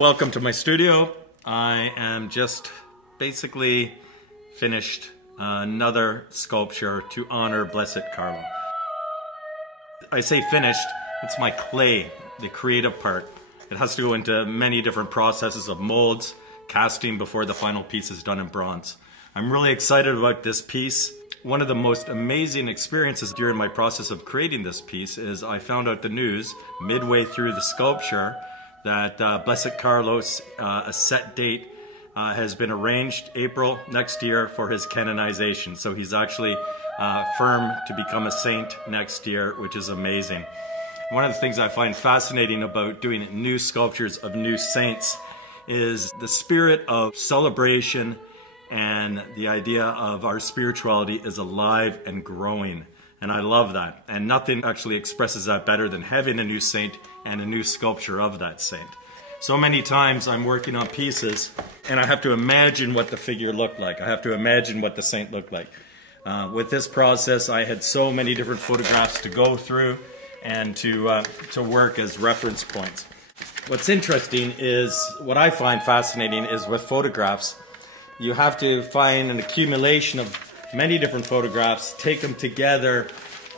Welcome to my studio. I am just basically finished another sculpture to honor Blessed Carlo. I say finished, it's my clay, the creative part. It has to go into many different processes of molds, casting before the final piece is done in bronze. I'm really excited about this piece. One of the most amazing experiences during my process of creating this piece is I found out the news midway through the sculpture that Blessed Carlos, a set date has been arranged April next year for his canonization. So he's actually firm to become a saint next year, which is amazing. One of the things I find fascinating about doing new sculptures of new saints is the spirit of celebration and the idea of our spirituality is alive and growing. And I love that. And nothing actually expresses that better than having a new saint and a new sculpture of that saint. So many times I'm working on pieces and I have to imagine what the figure looked like. I have to imagine what the saint looked like. With this process, I had so many different photographs to go through and to work as reference points. What's interesting is, what I find fascinating is with photographs, you have to find an accumulation of many different photographs, take them together,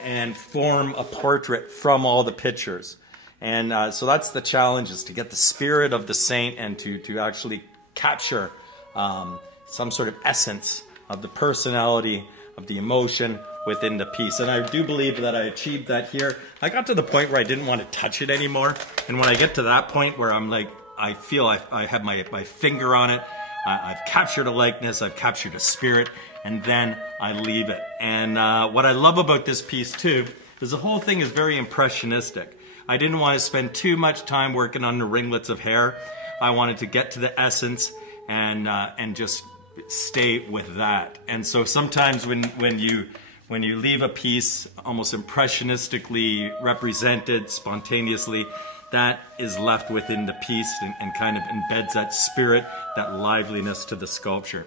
and form a portrait from all the pictures. And so that's the challenge, is to get the spirit of the saint and to actually capture some sort of essence of the personality, of the emotion within the piece. And I do believe that I achieved that here. I got to the point where I didn't want to touch it anymore. And when I get to that point where I'm like, I feel I have my finger on it, I've captured a likeness, I've captured a spirit, and then I leave it. And what I love about this piece too is the whole thing is very impressionistic. I didn't want to spend too much time working on the ringlets of hair. I wanted to get to the essence and just stay with that. And so sometimes when you leave a piece almost impressionistically represented spontaneously, that is left within the piece and kind of embeds that spirit, that liveliness to the sculpture.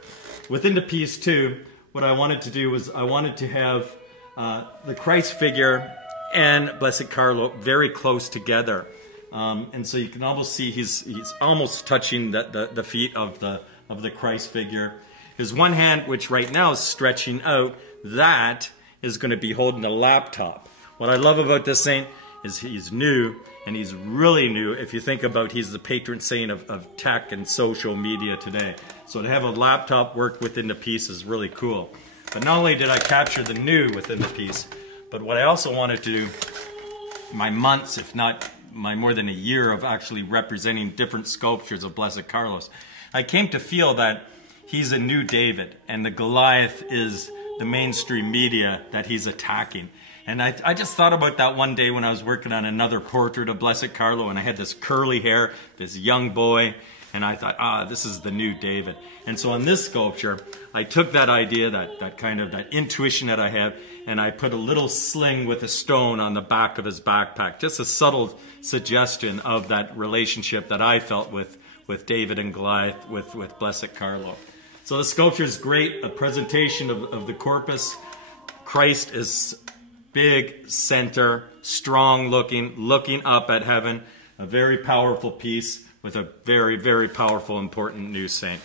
Within the piece too, what I wanted to do was I wanted to have the Christ figure and Blessed Carlo very close together. And so you can almost see he's almost touching the feet of the Christ figure. His one hand, which right now is stretching out, that is going to be holding a laptop. What I love about this saint is he's new, and he's really new if you think about he's the patron saint of tech and social media today. So to have a laptop work within the piece is really cool. But not only did I capture the new within the piece, but what I also wanted to do, my months, if not my more than a year of actually representing different sculptures of Blessed Carlos, I came to feel that he's a new David, and the Goliath is the mainstream media that he's attacking. And I just thought about that one day when I was working on another portrait of Blessed Carlo, and I had this curly hair, this young boy, and I thought, this is the new David. And so on this sculpture, I took that idea, that intuition that I have, and I put a little sling with a stone on the back of his backpack. Just a subtle suggestion of that relationship that I felt with David and Goliath, with Blessed Carlo. So the sculpture is great, a presentation of the corpus. Christ is big, center, strong looking up at heaven. A very powerful piece with a very, very powerful, important new saint.